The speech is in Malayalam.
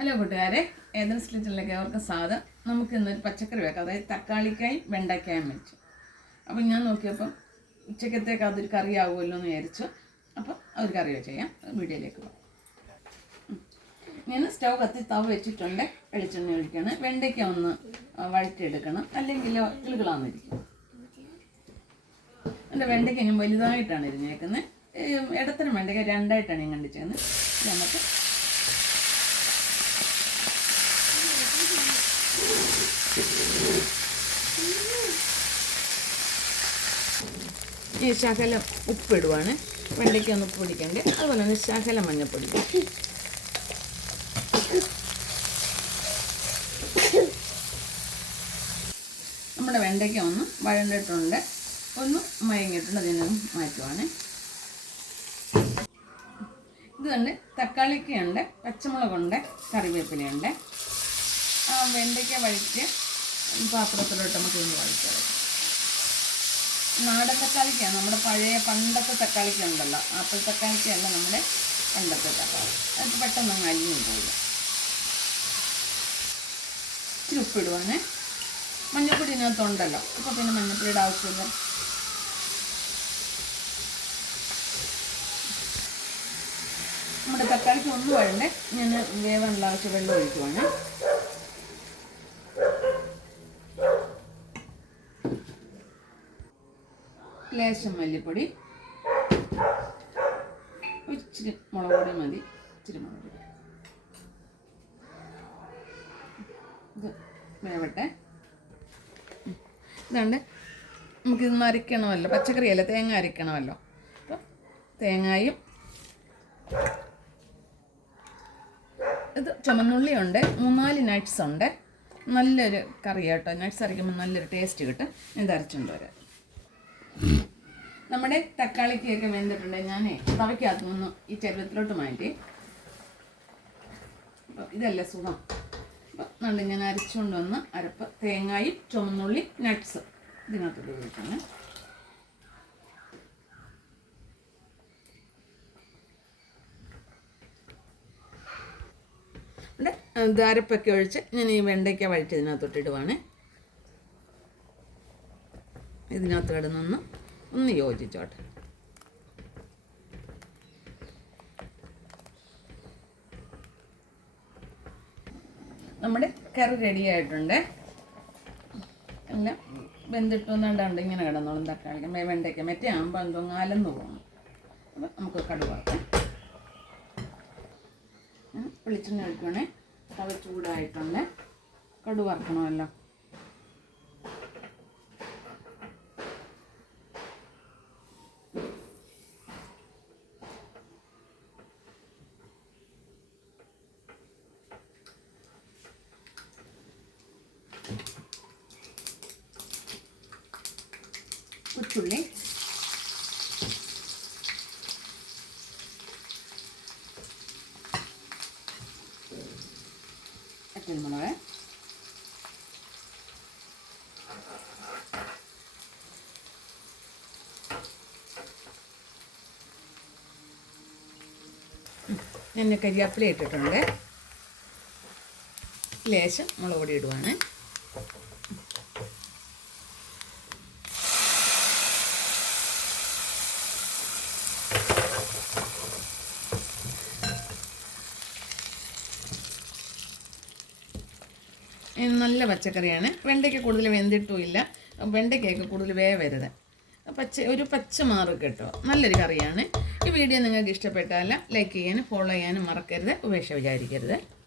ഹലോ കൂട്ടുകാരെ. ഏതൻസ് കിച്ചണിലേക്ക് അവർക്ക് സാധനം നമുക്ക് ഇന്നൊരു പച്ചക്കറി വെക്കാം. അതായത് തക്കാളിക്കായും വെണ്ടയ്ക്കായും വെച്ചു. അപ്പം ഞാൻ നോക്കിയപ്പം ഉച്ചക്കത്തേക്ക് അതൊരു കറി ആവുമല്ലോ എന്ന് വിചാരിച്ചു. അപ്പം ഒരു കറി ചെയ്യാം. വീഡിയോയിലേക്ക് പോകാം. ഞാൻ സ്റ്റൗ കത്തി തവ വെച്ചിട്ടുണ്ട്. വെളിച്ചെണ്ണ ഒഴിക്കണം. വെണ്ടയ്ക്ക ഒന്ന് വഴറ്റിയെടുക്കണം. അല്ലെങ്കിൽ കിളുകളാന്നിരിക്കും. എന്റെ വെണ്ടയ്ക്ക ഞാൻ വലുതായിട്ടാണ് ഇരുന്നേക്കുന്നത് ഇടത്തരം വെണ്ടയ്ക്ക രണ്ടായിട്ടാണ് ഞാൻ കണ്ടിച്ചേക്കുന്നത് നമുക്ക് ഈ ശകലം ഉപ്പിടുവാണ്. വെണ്ടയ്ക്ക ഒന്ന് ഉപ്പ് അതുപോലെ തന്നെ ശകലം മഞ്ഞപ്പൊടി. നമ്മുടെ വെണ്ടയ്ക്ക ഒന്ന് വഴണ്ടിട്ടുണ്ട്. ഒന്ന് മയങ്ങിയിട്ടുണ്ട്. അതിനെ മാറ്റുവാണ്. ഇത് കണ്ട് തക്കാളിക്കയുണ്ട് പച്ചമുളകുണ്ട് കറിവേപ്പിലയുണ്ട്. വെണ്ടയ്ക്ക വഴിക്ക് പാത്രത്തിലോട്ട് നമുക്ക് ഇന്ന് വഴിച്ചെടുക്കാം നാടൻ തക്കാളിക്കാണ്. നമ്മുടെ പഴയ പണ്ടത്തെ തക്കാളിക്ക ഉണ്ടല്ലോ ആപ്പിൾ തക്കാളിക്കല്ല നമ്മുടെ പണ്ടത്തെ തക്കാളി. അത് പെട്ടെന്ന് അങ്ങ് അലിഞ്ഞു പോകും ഇച്ചിരി ഉപ്പിടുവാണ് മഞ്ഞൾപ്പൊടി ഇതിനകത്തുണ്ടല്ലോ. അപ്പോൾ പിന്നെ മഞ്ഞൾപ്പൊടിയുടെ ആവശ്യമില്ല. നമ്മുടെ തക്കാളിക്ക് ഒന്നും വഴണ്ടേ. ഞാൻ വേവാനുള്ള ആവശ്യം വെള്ളം ഒഴിക്കുവാണ്. ലേശം മല്ലിപ്പൊടി. ഇച്ചിരി മുളക് പൊടി മതി. ഇച്ചിരി മുളക് പൊടി. ഇത് വേവട്ടെ. ഇതുകൊണ്ട് നമുക്കിത് അരയ്ക്കണമല്ലോ പച്ചക്കറിയല്ല? തേങ്ങ അരയ്ക്കണമല്ലോ. അപ്പം തേങ്ങായും ഇത് ചുമന്നുള്ളിയുണ്ട്. മൂന്നാൽ നട്ട്സ് ഉണ്ട്. നല്ലൊരു കറി കേട്ടോ നട്ട്സ് അരയ്ക്കുമ്പോൾ നല്ലൊരു ടേസ്റ്റ് കിട്ടും. ഇത് അരച്ചുകൊണ്ട് വരാം. നമ്മുടെ തക്കാളിക്കൊക്കെ വെന്തിട്ടുണ്ട്. ഞാനേ തവയ്ക്കകത്ത് നിന്ന് ഈ ചെരുവത്തിലോട്ട് മാറ്റി. ഇതല്ല സുഖം. അപ്പം നല്ല ഞാൻ അരച്ചുകൊണ്ട് വന്ന് അരപ്പ് തേങ്ങായി ചുമന്നുള്ളി നട്ട്സ് ഇതിനകത്തോട്ട് ഉപയോഗിക്കണം ഇവിടെ അരപ്പൊക്കെ ഒഴിച്ച് ഞാൻ ഈ വെണ്ടയ്ക്ക വഴിച്ച് ഇതിനകത്തോട്ട് ഇടുവാണ്. ഇതിനകത്ത് കിടന്നൊന്ന് ഒന്ന് യോജിച്ചോട്ടെ. നമ്മുടെ കറി റെഡി ആയിട്ടുണ്ട്. എല്ലാം വെന്തിട്ട് ഒന്നുണ്ടാണ്ട് ഇങ്ങനെ കിടന്നോളും തക്കാളി മേ വെണ്ടയ്ക്ക മറ്റേ ആകുമ്പോൾ തൊങ്ങാലെന്ന് പോകണം അപ്പം നമുക്ക് കടുവാക്കാം വെളിച്ചെണ്ണ എടുക്കണേ തവ ചൂടായിട്ടുണ്ട്. കടു കൊച്ചുള്ളി അറ്റൽമുളക് ഞാൻ കരിയാപ്പില ഇട്ടിട്ടുണ്ട്. ലേശം മുളക് പൊടി ഇടുവാണ്. നല്ല പച്ചക്കറിയാണ്. വെണ്ടയ്ക്ക് കൂടുതൽ വെന്തിട്ടുമില്ല. വെണ്ടയ്ക്കൊക്കെ കൂടുതൽ വേവരുത്. പച്ച ഒരു പച്ച മാറ് കേട്ടോ. നല്ലൊരു കറിയാണ്. ഈ വീഡിയോ നിങ്ങൾക്ക് ഇഷ്ടപ്പെട്ടാൽ ലൈക്ക് ചെയ്യാനും ഫോളോ ചെയ്യാനും മറക്കരുത്. ഉപേക്ഷ വിചാരിക്കരുത്.